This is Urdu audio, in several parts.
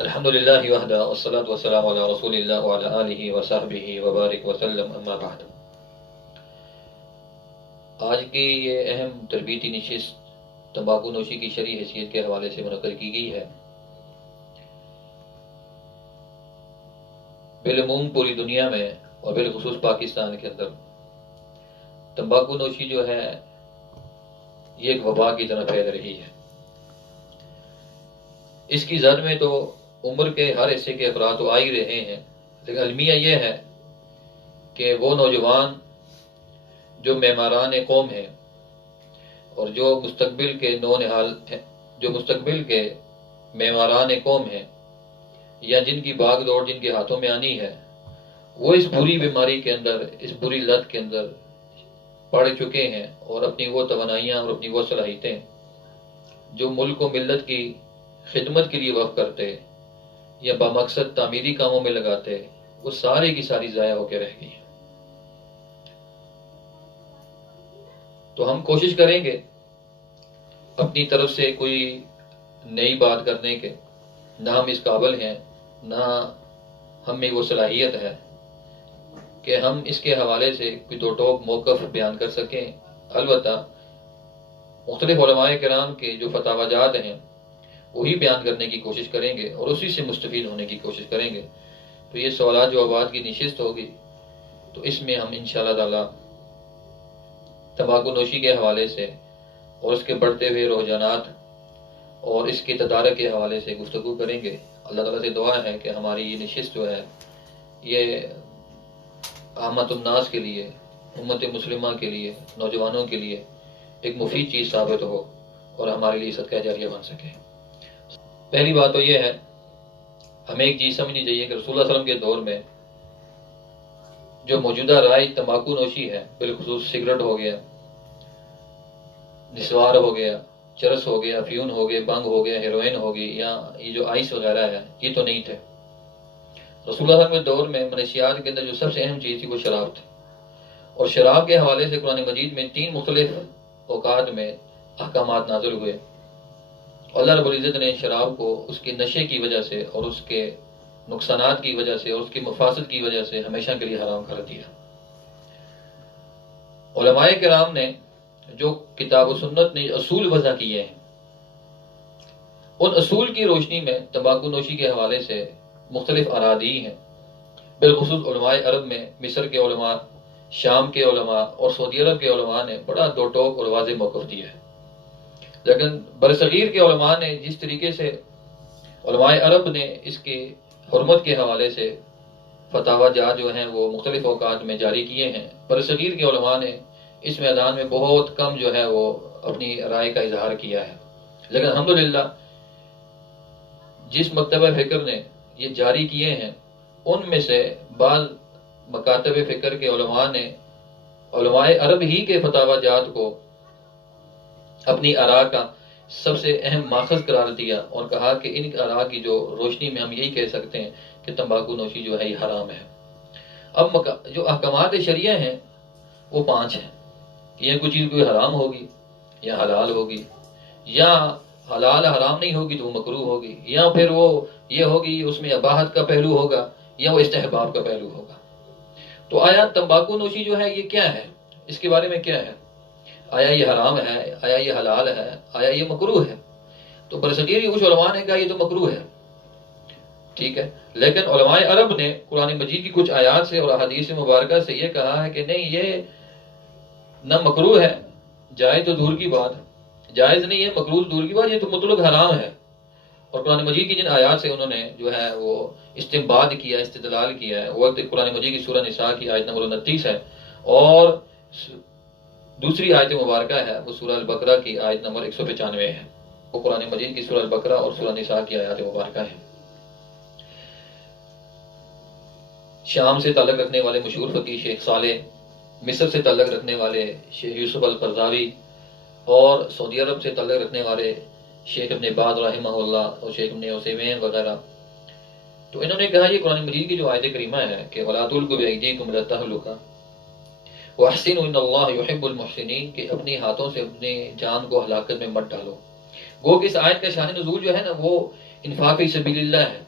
الحمد للہ وحدہ والصلاة والسلام علی رسول اللہ وعلی آلہ وصحبہ وبارک وسلم، اما بعد۔ آج کی یہ اہم تربیتی نشست تمباکو نوشی کی شرعی حیثیت کے حوالے سے منعقد کی گئی ہے۔ بالعموم پوری دنیا میں اور بالخصوص پاکستان کے اندر تمباکو نوشی جو ہے یہ ایک وبا کی طرح پھیل رہی ہے۔ اس کی زد میں تو عمر کے ہر حصے کے افراد تو آ ہی رہے ہیں، لیکن المیہ یہ ہے کہ وہ نوجوان جو معماران قوم ہیں اور جو مستقبل کے نونہال ہیں، جو مستقبل کے معماران قوم ہیں یا جن کی باغ دوڑ جن کے ہاتھوں میں آنی ہے، وہ اس بری بیماری کے اندر، اس بری لت کے اندر پڑ چکے ہیں اور اپنی وہ توانائیاں اور اپنی وہ صلاحیتیں جو ملک و ملت کی خدمت کے لیے وقف کرتے یا بامقصد تعمیری کاموں میں لگاتے، وہ ساری کی ساری ضائع ہو کے رہ گئی ہیں۔ تو ہم کوشش کریں گے اپنی طرف سے کوئی نئی بات کرنے کے، نہ ہم اس قابل ہیں، نہ ہم میں وہ صلاحیت ہے کہ ہم اس کے حوالے سے کوئی دو ٹوک موقف بیان کر سکیں۔ البتہ مختلف علماء کرام کے جو فتاوی جات ہیں وہی بیان کرنے کی کوشش کریں گے اور اسی سے مستفید ہونے کی کوشش کریں گے۔ تو یہ سوالات جوابات کی نشست ہوگی، تو اس میں ہم انشاءاللہ تعالی تمباکو نوشی کے حوالے سے اور اس کے بڑھتے ہوئے رجحانات اور اس کے تدارک کے حوالے سے گفتگو کریں گے۔ اللہ تعالیٰ سے دعا ہے کہ ہماری یہ نشست جو ہے یہ عامت الناس کے لیے، امت مسلمہ کے لیے، نوجوانوں کے لیے ایک مفید چیز ثابت ہو اور ہمارے لیے صدقہ جاریہ بن سکے۔ پہلی بات تو یہ ہے، ہمیں ایک چیز سمجھنی چاہیے کہ رسول اللہ صلی اللہ علیہ وسلم کے دور میں جو موجودہ رائج تمباکو نوشی ہے، بالخصوص سگریٹ ہو گیا، نسوار ہو گیا، چرس ہو گیا، افیون ہو گیا، بنگ ہو گیا، ہیروئن ہو گئی، یا یہ جو آئس وغیرہ ہے، یہ تو نہیں تھے۔ رسول اللہ صلی اللہ علیہ وسلم کے دور میں منشیات کے اندر جو سب سے اہم چیز تھی وہ شراب تھی، اور شراب کے حوالے سے قرآن مجید میں 3 مختلف اوقات میں احکامات نازل ہوئے۔ اللہ رب العزت نے شراب کو اس کے نشے کی وجہ سے اور اس کے نقصانات کی وجہ سے اور اس کے مفاسد کی وجہ سے ہمیشہ کے لیے حرام کر دیا۔ علماء کرام نے جو کتاب و سنت نے اصول وضع کیے ہیں، ان اصول کی روشنی میں تمباکو نوشی کے حوالے سے مختلف آرادی ہیں۔ بالخصوص علماء عرب میں مصر کے علماء، شام کے علماء اور سعودی عرب کے علماء نے بڑا دو ٹوک اور واضح موقف دیا ہے، لیکن برصغیر کے علماء نے جس طریقے سے علماء عرب نے اس کے حرمت کے حوالے سے فتاوی جات جو ہیں وہ مختلف اوقات میں جاری کیے ہیں، برصغیر کے علماء نے اس میدان میں بہت کم جو ہے وہ اپنی رائے کا اظہار کیا ہے۔ لیکن الحمدللہ جس مکتبہ فکر نے یہ جاری کیے ہیں، ان میں سے بعض مکاتب فکر کے علماء نے علماء عرب ہی کے فتاوی جات کو اپنی آراء کا سب سے اہم ماخذ قرار دیا اور کہا کہ ان آراء کی جو روشنی میں ہم یہی کہہ سکتے ہیں کہ تمباکو نوشی جو ہے یہ حرام ہے۔ اب جو احکامات شریعہ ہیں وہ 5 ہیں کہ یہ کوئی چیز کوئی حرام ہوگی یا حلال ہوگی، یا حلال حرام نہیں ہوگی تو وہ مکروہ ہوگی، یا پھر وہ یہ ہوگی اس میں اباحت کا پہلو ہوگا یا وہ استحباب کا پہلو ہوگا۔ تو آیا تمباکو نوشی جو ہے یہ کیا ہے، اس کے بارے میں کیا ہے؟ آیا یہ حرام ہے، آیا یہ حلال ہے، آیا یہ مکروہ ہے؟ تو برصغیر کچھ علماء نے کہا یہ تو مکروہ ہے، ٹھیک ہے، لیکن علماء عرب نے قرآن مجید کی کچھ آیات سے اور احادیث مبارکہ سے یہ کہا ہے کہ نہیں، یہ نہ مکروہ ہے، جائز تو دور کی بات، جائز نہیں ہے، مکروہ دور کی بات، یہ تو مطلق حرام ہے۔ اور قرآن مجید کی جن آیات سے انہوں نے جو ہے وہ استنباط کیا، استدلال کیا ہے، وہ قرآن مجید کی سورہ نساء کی آیت نمبر 29 ہے، اور دوسری آیت مبارکہ ہے وہ سورہ البقرہ کی آیت نمبر 195 ہے۔ وہ قرآن مجید کی سورہ البقرہ اور سورہ نساء کی آیات مبارکہ ہے۔ شام سے تعلق رکھنے والے مشہور فقیہ شیخ صالح، مصر سے تعلق رکھنے والے شیخ یوسف القرضاوی، اور سعودی عرب سے تعلق رکھنے والے شیخ ابن باز رحمہ اللہ اور شیخ ابن عثیمین وغیرہ، تو انہوں نے کہا یہ قرآن مجید کی جو آیت کریمہ ہے کہ وَلَا تُلْقُوا بِأَيْدِيكُمْ إِلَى التَّهْلُكَةِ وَأَحْسِنُوا إِنَّ اللَّهَ يُحِبُّ الْمُحْسِنِينَ، کہ اپنی ہاتھوں سے اپنی جان کو ہلاکت میں مت ڈالو۔ گو کہ اس آیت کا شان نزول جو ہے نا وہ انفاق فی سبیل اللہ ہے،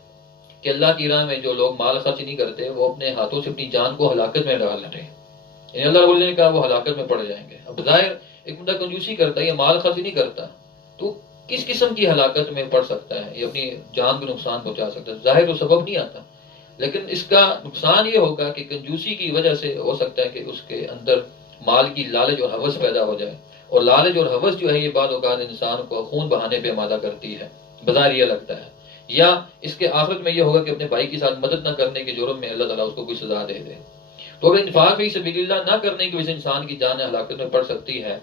کہ اللہ کی راہ میں جو لوگ مال خرچ نہیں کرتے وہ اپنے ہاتھوں سے اپنی جان کو ہلاکت میں ڈال رہے ہیں، یعنی اللہ رب العزت نے کہا وہ ہلاکت میں پڑ جائیں گے۔ اب ظاہر ایک بندہ کنجوسی کرتا ہے، یہ مال خرچ نہیں کرتا، تو کس قسم کی ہلاکت میں پڑ سکتا ہے، یہ اپنی جان کو نقصان پہنچا سکتا ہے، ظاہر وہ سبب نہیں آتا، لیکن اس کا نقصان یہ ہوگا کہ کنجوسی کی وجہ سے ہو سکتا ہے کہ اس کے اندر مال کی لالچ اور ہوس پیدا ہو جائے، اور لالچ اور ہوس جو ہے یہ بعض اوقات انسان کو خون بہانے پہ آمادہ کرتی ہے، بظاہر یہ لگتا ہے، یا اس کے آخرت میں یہ ہوگا کہ اپنے بھائی کے ساتھ مدد نہ کرنے کے جرم میں اللہ تعالیٰ اس کو کوئی سزا دے دے۔ تو اگر انفاق فی سبیل اللہ نہ کرنے کی وجہ سے انسان کی جان ہلاکت میں پڑ سکتی ہے،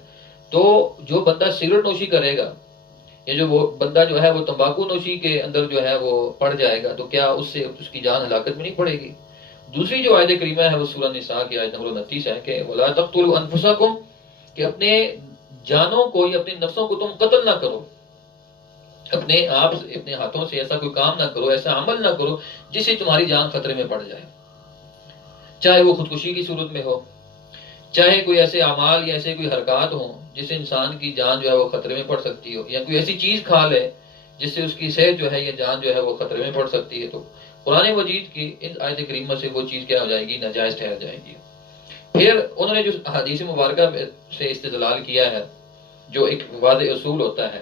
تو جو بندہ سگریٹ نوشی کرے گا، یا جو وہ بندہ جو ہے وہ تمباکو نوشی کے اندر جو ہے وہ پڑ جائے گا، تو کیا اس سے اس کی جان ہلاکت میں نہیں پڑے گی؟ دوسری جو آیت کریمہ ہے وہ سورہ نساء کی آیت نمبر 29 ہے کہ وَلَا تَقْتُلُوا أَنفُسَكُمْ، کہ اپنے جانوں کو یا اپنے نفسوں کو تم قتل نہ کرو، اپنے آپ اپنے ہاتھوں سے ایسا کوئی کام نہ کرو، ایسا عمل نہ کرو جس سے تمہاری جان خطرے میں پڑ جائے، چاہے وہ خودکشی کی صورت میں ہو، چاہے کوئی ایسے اعمال یا ایسے کوئی حرکات ہوں جس سے انسان کی جان جو ہے وہ خطرے میں پڑ سکتی ہو، یا کوئی ایسی چیز کھا لے جس سے اس کی صحت جو ہے یا جان جو ہے وہ خطرے میں پڑ سکتی ہے، تو قرآن مجید کی ان آیت کریمہ سے وہ چیز کیا ہو جائے گی؟ ناجائز ٹھہر جائے گی۔ پھر انہوں نے جو حدیث مبارکہ سے استدلال کیا ہے، جو ایک واضح اصول ہوتا ہے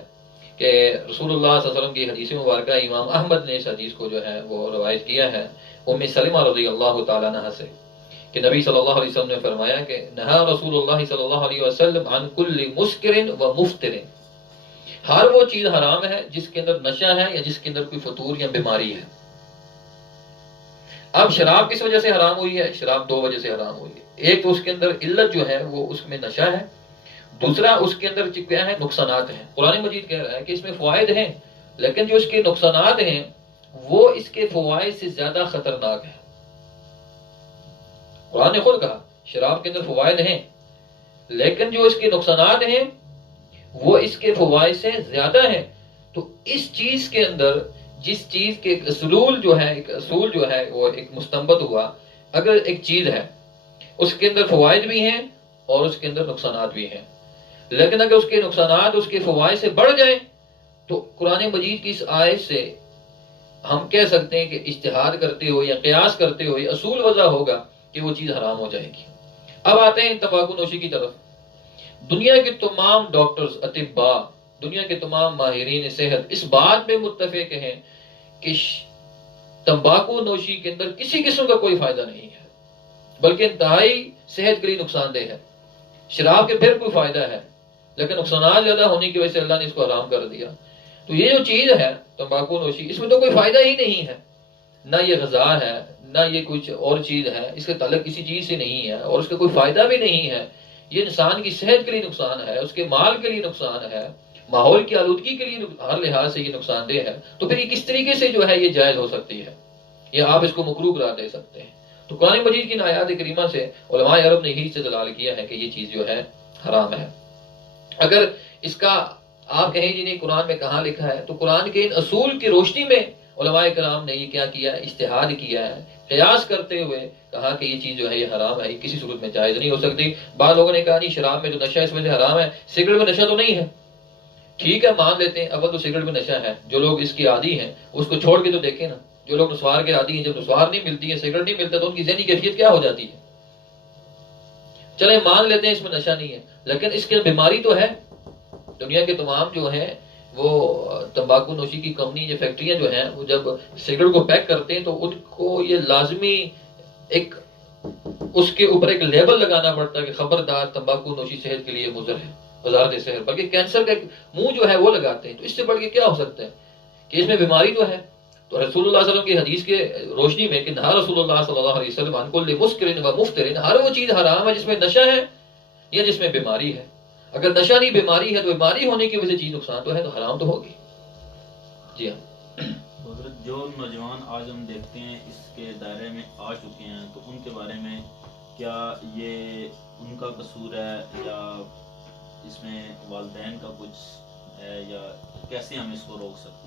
کہ رسول اللہ صلی اللہ علیہ وسلم کی حدیث مبارکہ، امام احمد نے اس حدیث کو جو ہے وہ روایت کیا ہے ام سلمہ رضی اللہ تعالیٰ عنہا سے، کہ نبی صلی اللہ علیہ وسلم نے فرمایا کہ نہا رسول اللہ صلی اللہ علیہ وسلم عن کل مسکر و مفتر، ہر وہ چیز حرام ہے جس کے اندر نشہ ہے یا جس کے اندر کوئی فطور یا بیماری ہے۔ اب شراب کس وجہ سے حرام ہوئی ہے؟ شراب دو وجہ سے حرام ہوئی ہے، ایک تو اس کے اندر علت جو ہے وہ اس میں نشہ ہے، دوسرا اس کے اندر کیا ہے؟ نقصانات ہیں۔ قرآن مجید کہہ رہا ہے کہ اس میں فوائد ہیں، لیکن جو اس کے نقصانات ہیں وہ اس کے فوائد سے زیادہ خطرناک ہیں۔ قرآن نے خود کہا شراب کے اندر فوائد ہیں، لیکن جو اس کے نقصانات ہیں وہ اس کے فوائد سے زیادہ ہیں۔ تو اس چیز کے اندر جس چیز کے ایک اصول جو ہے وہ ایک مستنبط ہوا، اگر ایک چیز ہے اس کے اندر فوائد بھی ہیں اور اس کے اندر نقصانات بھی ہیں، لیکن اگر اس کے نقصانات اس کے فوائد سے بڑھ جائیں تو قرآن مجید کی اس آیت سے ہم کہہ سکتے ہیں کہ اجتہاد کرتے ہوئے یا قیاس کرتے ہوئے اصول وضع ہوگا کہ وہ چیز حرام ہو جائے گی۔ اب آتے ہیں تمباکو نوشی کی طرف۔ دنیا کے تمام ڈاکٹرز، اطباء، دنیا کے تمام ماہرین صحت اس بات میں متفق ہیں کہ تمباکو نوشی کے اندر کسی قسم کا کوئی فائدہ نہیں ہے، بلکہ انتہائی صحت کے لیے نقصان دہ ہے۔ شراب کے پھر کوئی فائدہ ہے، لیکن نقصانات زیادہ ہونے کی وجہ سے اللہ نے اس کو حرام کر دیا۔ تو یہ جو چیز ہے تمباکو نوشی، اس میں تو کوئی فائدہ ہی نہیں ہے، نہ یہ غذا ہے نہ یہ کچھ اور چیز ہے، اس کا تعلق کسی چیز سے نہیں ہے اور اس کا کوئی فائدہ بھی نہیں ہے۔ یہ انسان کی صحت کے لیے نقصان ہے، اس کے مال کے لیے نقصان ہے، ماحول کی آلودگی کے لیے ہر لحاظ سے یہ نقصان دہ ہے۔ تو پھر یہ کس طریقے سے جو ہے یہ جائز ہو سکتی ہے، یا آپ اس کو مکروہ قرار دے سکتے ہیں؟ تو قرآن مجید کی آیات کریمہ سے علماء عرب نے یہی استدلال کیا ہے کہ یہ چیز جو ہے حرام ہے۔ اگر اس کا آپ کہیں جی نہیں قرآن میں کہاں لکھا ہے، تو قرآن کے ان اصول کی روشنی میں علماء کرام نے یہ کیا کیا ہے؟ اجتہاد کیا ہے، قیاس کرتے ہوئے کہا کہ یہ چیز جو ہے یہ حرام ہے، یہ کسی صورت میں جائز نہیں ہو سکتی۔ بعض لوگوں نے کہا نہیں شراب میں جو نشہ ہے اس میں سے حرام ہے، سگریٹ میں نشہ تو نہیں ہے۔ ٹھیک ہے مان لیتے ہیں، اول تو سگریٹ میں نشہ ہے، جو لوگ اس کی عادی ہیں اس کو چھوڑ کے تو دیکھیں نا، جو لوگ نسوار کے عادی ہیں جب نسوار نہیں ملتی ہے، سگریٹ نہیں ملتا، تو ان کی ذہنی کیفیت کیا ہو جاتی ہے؟ چلے مان لیتے ہیں اس میں نشہ نہیں ہے، لیکن اس کے بیماری تو ہے۔ دنیا کے تمام جو ہیں وہ تمباکو نوشی کی کمپنی یا فیکٹریاں جو ہیں وہ جب سگریٹ کو پیک کرتے ہیں تو ان کو یہ لازمی ایک اس کے اوپر ایک لیبل لگانا پڑتا ہے کہ خبردار تمباکو نوشی صحت کے لیے مضر ہے، وزارت صحت، بلکہ کینسر کا منہ جو ہے وہ لگاتے ہیں۔ تو اس سے بڑھ کے کیا ہو سکتا ہے کہ اس میں بیماری تو ہے۔ تو رسول اللہ صلی اللہ علیہ وسلم کی حدیث کے روشنی میں کہ نہا رسول اللہ صلی اللہ علیہ وسلم عن کل مسکر و مفتر، ہر وہ چیز حرام ہے جس میں نشہ ہے یا جس میں بیماری ہے۔ اگر نشہ نہیں بیماری ہے تو بیماری ہونے کی وجہ سے چیز نقصان تو ہے، تو حرام تو ہوگی۔ جی ہاں حضرت، جو نوجوان آج ہم دیکھتے ہیں اس کے دائرے میں آ چکے ہیں، تو ان کے بارے میں کیا یہ ان کا قصور ہے یا اس میں والدین کا کچھ ہے، یا کیسے ہم اس کو روک سکتے ہیں؟